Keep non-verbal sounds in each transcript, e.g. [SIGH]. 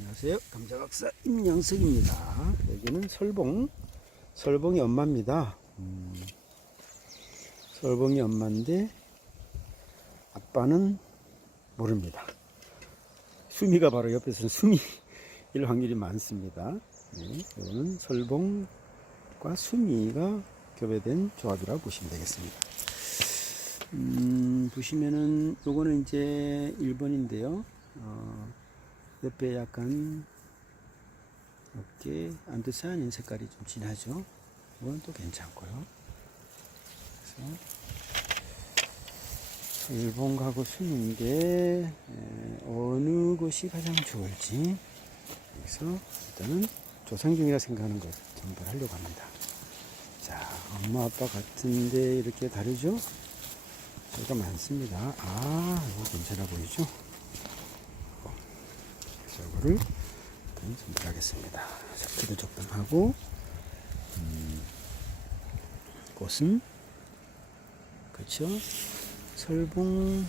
안녕하세요. 감자박사 임영석입니다. 여기는 설봉, 설봉이 엄마입니다. 음, 설봉이 엄마인데 아빠는 모릅니다. 수미가 바로 옆에서는 수미일 확률이 많습니다. 네, 이거는 설봉과 수미가 교배된 조합이라고 보시면 되겠습니다. 음, 보시면은 요거는 이제 1번인데요. 어, 옆에 약간 어깨 안드사닌 색깔이 좀 진하죠. 이건 또 괜찮고요. 그래서 일본 가고 순인데 어느 곳이 가장 좋을지 여기서 일단은 조상 중이라 생각하는 것 전부 하려고 합니다. 자, 엄마 아빠 같은데 이렇게 다르죠? 제가 많습니다. 아, 이거 괜찮아 보이죠? 이거를 일단 선택하겠습니다. 잡기도 적당하고, 음, 꽃은, 그쵸? 설봉,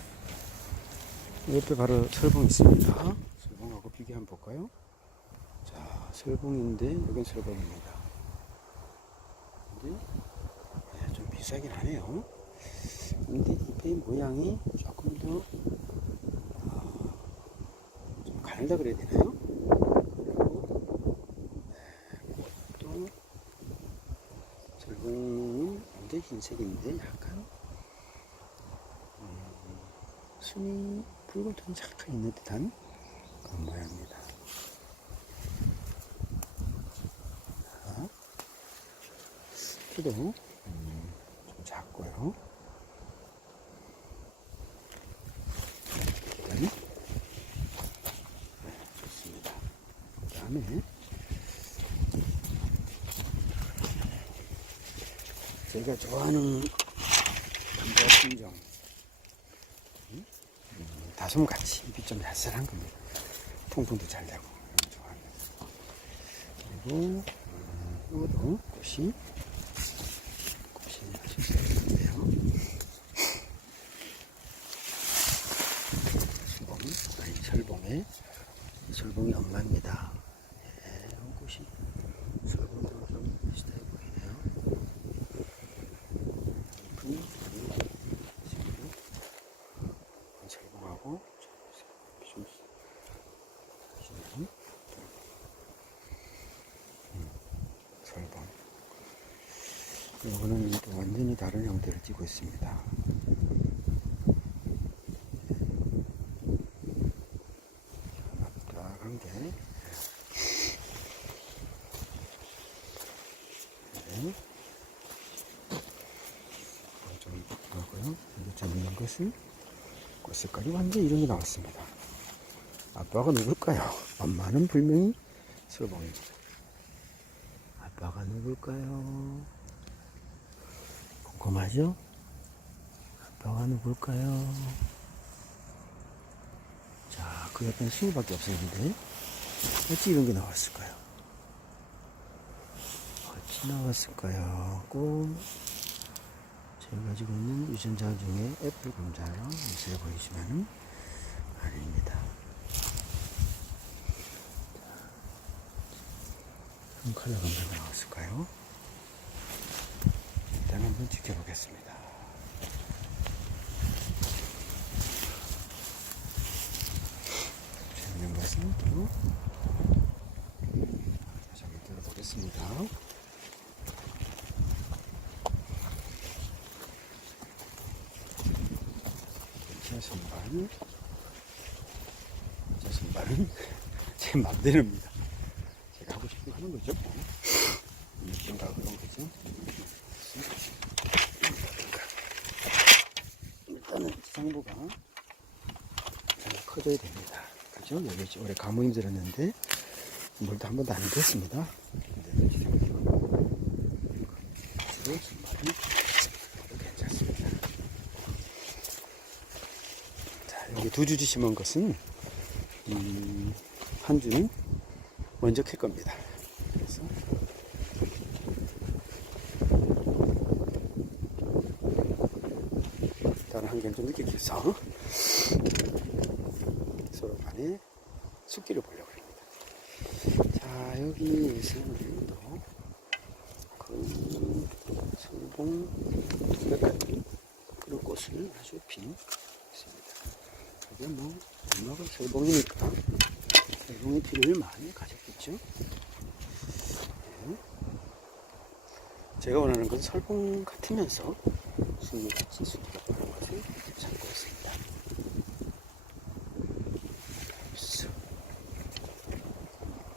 옆에 바로 설봉 있습니다. 설봉하고 비교 한번 볼까요? 자, 설봉인데, 여긴 설봉입니다. 근데, 네, 좀 비싸긴 하네요. 근데 잎의 모양이 조금 더, 가늘다 그래야 되나요? 그리고, 설봉은 완전 흰색인데 약간, 음, 순이 붉은 톤이 잠깐 있는 듯한 그런 모양입니다. 자, 키도 음, 좀 작고요. 일단은 네, 좋습니다. 그 다음에 제가 좋아하는 감자 품종 음, 다솜같이 잎이 좀 야슬한 겁니다. 통풍도 잘 되고 좋아합니다. 그리고 음, 이것도 꽃이 꽃이 예쁜데요. 수봉, 아니 설봉의 설봉이 엄마입니다. 예, 이 꽃이 설봉도 좀 비슷해 보이네요. 잎은 지금 설봉하고 좀 보시면 음, 설봉. 이거는 또 완전히 다른 형태를 띠고 있습니다. 딱딱한 게. 네. 좀 하고요. 여기 재밌는 것은 꽃 색깔이 완전 이런 게 나왔습니다. 아빠가 누굴까요? 엄마는 분명히 설봉입니다. 아빠가 누굴까요? 궁금하죠? 아빠가 누굴까요? 자, 그 옆에는 수밖에 없었는데 어찌 이런 게 나왔을까요? 어찌 나왔을까요? 꼭 제가 가지고 있는 유전자 중에 애플 검사로 있어 보이지만은 아닙니다. 한 컬러 검사가 나왔을까요? 일단 한번 지켜보겠습니다. 재밌는 것은 또 다시 한번 들어보겠습니다. 제 선발 제 선발은 [LAUGHS] 제 맘대로입니다. 제가 하고 싶은 거 하는 거죠. 예쁜가 그런 거죠. 잘 커져야 됩니다. 그죠? 여기 올해 가무 힘들었는데 물도 한 번도 안 됐습니다. 괜찮습니다. 자, 여기 두 주지 심은 것은 음, 한 주는 먼저 캘 겁니다. 그래서 개는 좀 캐서 서로 간에 숫기를 보려고 합니다. 자, 여기에서는 또, 그, 설봉 두백가지 그런 꽃을 아주 피는 있습니다. 그게 뭐, 엄마가 설봉이니까, 설봉의 피를 많이 가졌겠죠. 네. 제가 원하는 건 설봉 같으면서 순이 같이 수기가 바랍니다. আছি